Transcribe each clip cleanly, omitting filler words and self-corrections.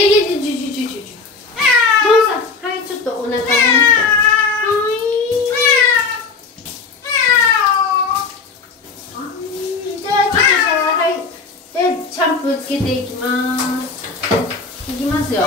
さ、はい、ちょっとお腹もね。じゃあ、ちょっとはい。で、シャンプーつけていきます。いきますよ。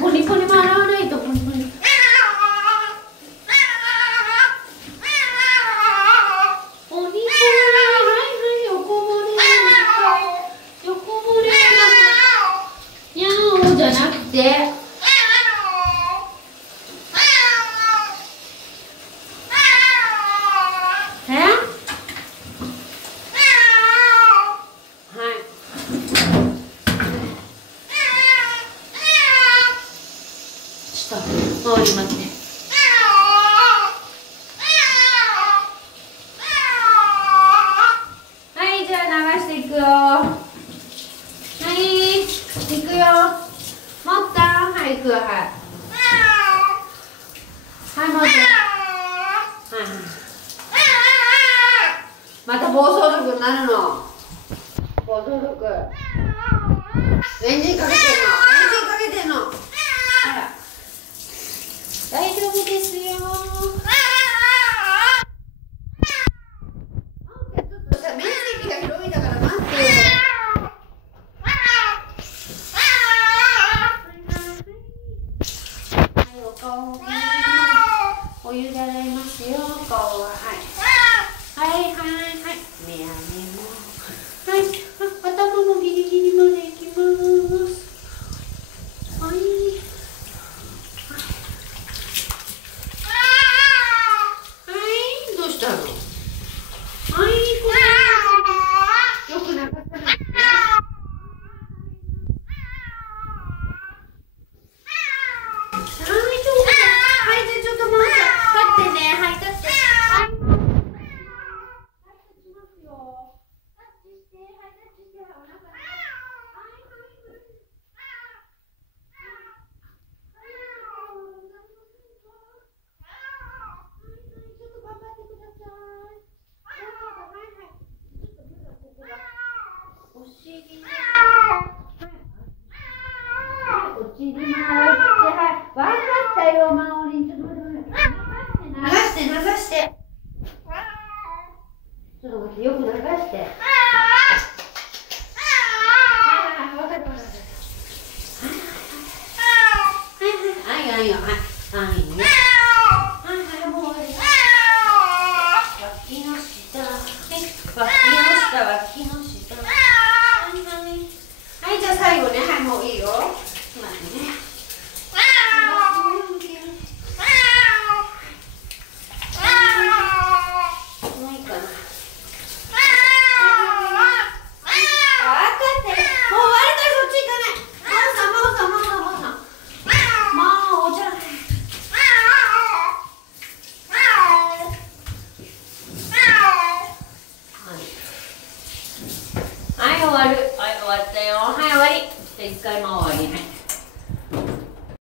ポニポニも洗わないと、ポニポニ。ポニポニ、はいはい、横漏れの中、横漏れの中。にゃおじゃなくて。回りますね。はい、じゃあ流していくよ。はい、いくよ。もった。はい、いくよ。はい。はい、もった。はい。また暴走族になるの。暴走族。エンジンかけてんの。エンジンかけてんの。ほら。大丈夫ですよ。ちょっとさ、面積が広いんだから待ってよ。はい、お顔をお湯で洗いますよ。お顔は、はい。はいはいはい。目やねも。はい。頭もギリギリまでいきます。はい。ちょっと待って、よく流して。はいはいはいはいはいはいはいはいはいもう終わり。脇の下、脇の下。はいはい。はい、じゃあ最後ね、はい、もういいよ。待ってね。はい、終わったよ。はい、終わり。じゃあ1回も終わりね。